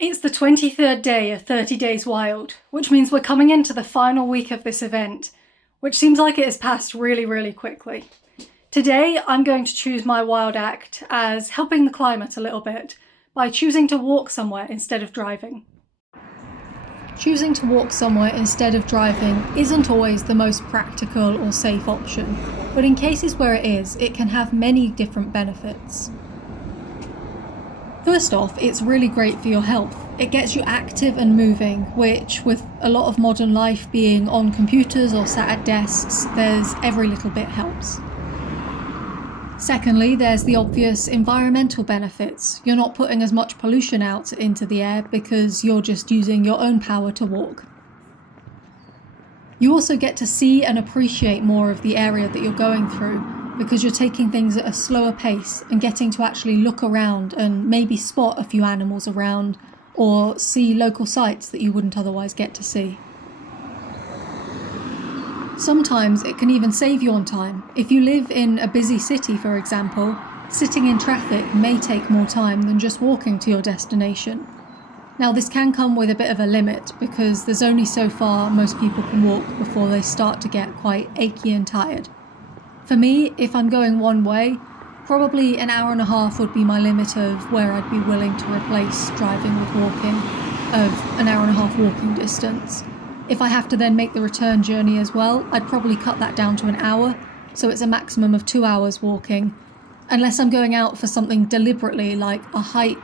It's the 23rd day of 30 Days Wild, which means we're coming into the final week of this event, which seems like it has passed really, really quickly. Today, I'm going to choose my wild act as helping the climate a little bit by choosing to walk somewhere instead of driving. Choosing to walk somewhere instead of driving isn't always the most practical or safe option, but in cases where it is, it can have many different benefits. First off, it's really great for your health. It gets you active and moving, which, with a lot of modern life being on computers or sat at desks, there's every little bit helps. Secondly, there's the obvious environmental benefits. You're not putting as much pollution out into the air because you're just using your own power to walk. You also get to see and appreciate more of the area that you're going through because you're taking things at a slower pace and getting to actually look around and maybe spot a few animals around or see local sites that you wouldn't otherwise get to see. Sometimes it can even save you on time. If you live in a busy city, for example, sitting in traffic may take more time than just walking to your destination. Now, this can come with a bit of a limit because there's only so far most people can walk before they start to get quite achy and tired. For me, if I'm going one way, probably an hour and a half would be my limit of where I'd be willing to replace driving with walking, of an hour and a half walking distance. If I have to then make the return journey as well, I'd probably cut that down to an hour, so it's a maximum of 2 hours walking, unless I'm going out for something deliberately like a hike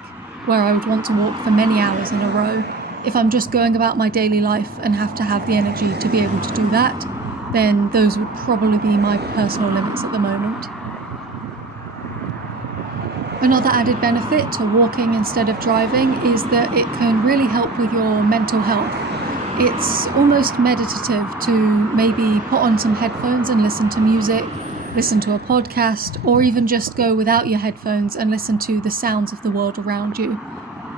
where I would want to walk for many hours in a row. If I'm just going about my daily life and have to have the energy to be able to do that, then those would probably be my personal limits at the moment. Another added benefit to walking instead of driving is that it can really help with your mental health. It's almost meditative to maybe put on some headphones and listen to music, listen to a podcast, or even just go without your headphones and listen to the sounds of the world around you.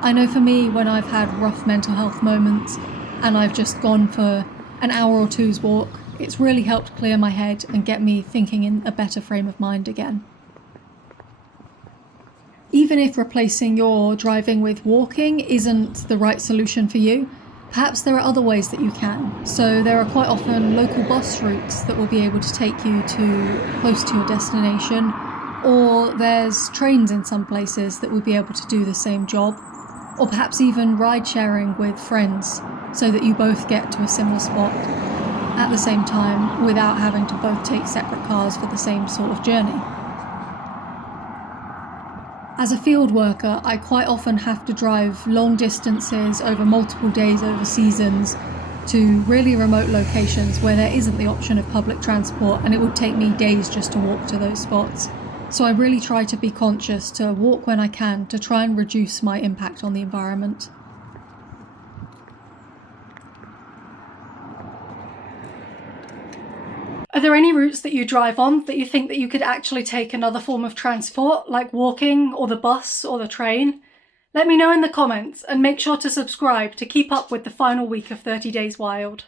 I know for me, when I've had rough mental health moments and I've just gone for an hour or two's walk, it's really helped clear my head and get me thinking in a better frame of mind again. Even if replacing your driving with walking isn't the right solution for you, perhaps there are other ways that you can. So there are quite often local bus routes that will be able to take you to close to your destination, or there's trains in some places that will be able to do the same job, or perhaps even ride sharing with friends so that you both get to a similar spot at the same time without having to both take separate cars for the same sort of journey. As a field worker, I quite often have to drive long distances over multiple days over seasons to really remote locations where there isn't the option of public transport, and it would take me days just to walk to those spots. So I really try to be conscious to walk when I can to try and reduce my impact on the environment. Are there any routes that you drive on that you think that you could actually take another form of transport, like walking or the bus or the train? Let me know in the comments and make sure to subscribe to keep up with the final week of 30 Days Wild.